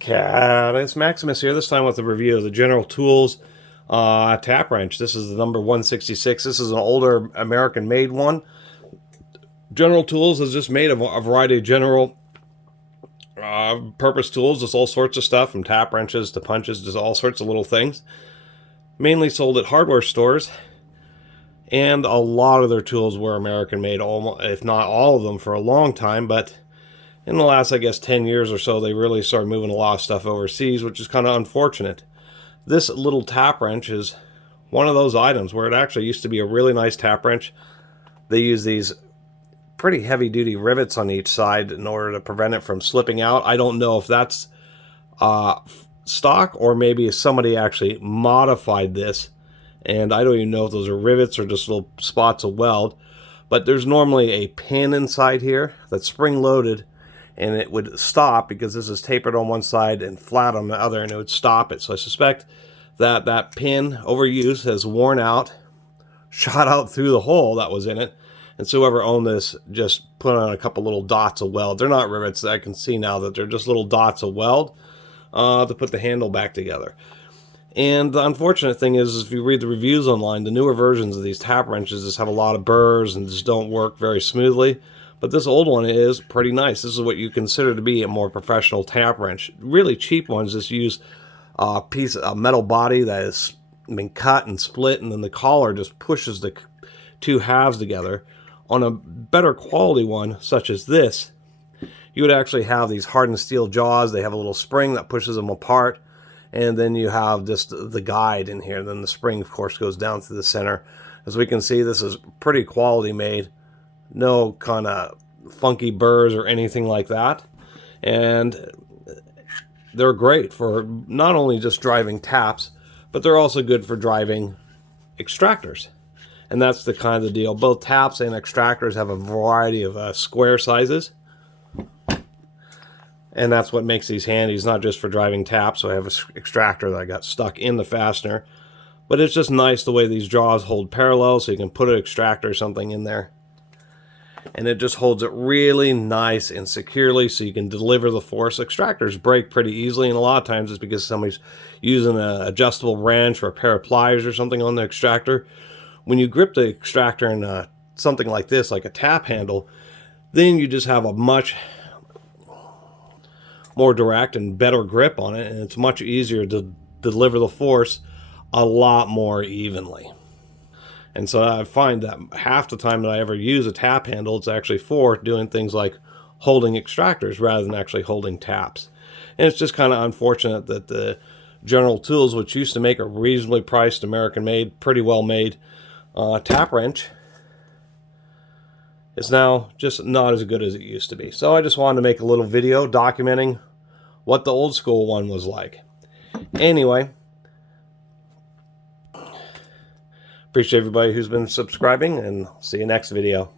Catus, Maximus here, this time with a review of the General Tools tap wrench. This is the number 166. This is an older American-made one. General Tools has just made a variety of general purpose tools, just all sorts of stuff, from tap wrenches to punches, just all sorts of little things. Mainly sold at hardware stores, and a lot of their tools were American-made, if not all of them, for a long time, but in the last, I guess, 10 years or so, they really started moving a lot of stuff overseas, which is kind of unfortunate. This little tap wrench is one of those items where it actually used to be a really nice tap wrench. They use these pretty heavy-duty rivets on each side in order to prevent it from slipping out. I don't know if that's stock or maybe somebody actually modified this, and I don't even know if those are rivets or just little spots of weld. But there's normally a pin inside here that's spring-loaded, and it would stop because this is tapered on one side and flat on the other, and it would stop it. So I suspect that that pin, overuse, has worn out, shot out through the hole that was in it, and so whoever owned this just put on a couple little dots of weld. They're not rivets. I can see now that they're just little dots of weld to put the handle back together. And the unfortunate thing is, if you read the reviews online, the newer versions of these tap wrenches just have a lot of burrs and just don't work very smoothly. But this old one is pretty nice. This is what you consider to be a more professional tap wrench. Really cheap ones just use a metal body that has been cut and split, and then the collar just pushes the two halves together. On a better quality one, such as this, you would actually have these hardened steel jaws. They have a little spring that pushes them apart, and then you have just the guide in here. Then the spring, of course, goes down through the center. As we can see, this is pretty quality made. No kind of funky burrs or anything like that. And they're great for not only just driving taps, but they're also good for driving extractors. And that's the kind of deal. Both taps and extractors have a variety of square sizes. And that's what makes these handy. It's not just for driving taps. So I have an extractor that I got stuck in the fastener. But it's just nice the way these jaws hold parallel, so you can put an extractor or something in there. And it just holds it really nice and securely so you can deliver the force. Extractors break pretty easily, and a lot of times it's because somebody's using an adjustable wrench or a pair of pliers or something on the extractor. When you grip the extractor in something like this, like a tap handle, then you just have a much more direct and better grip on it, and it's much easier to deliver the force a lot more evenly. And so I find that half the time that I ever use a tap handle, it's actually for doing things like holding extractors rather than actually holding taps. And it's just kind of unfortunate that the General Tools, which used to make a reasonably priced, American-made, pretty well-made tap wrench, is now just not as good as it used to be. So I just wanted to make a little video documenting what the old school one was like. Anyway, appreciate everybody who's been subscribing, and see you next video.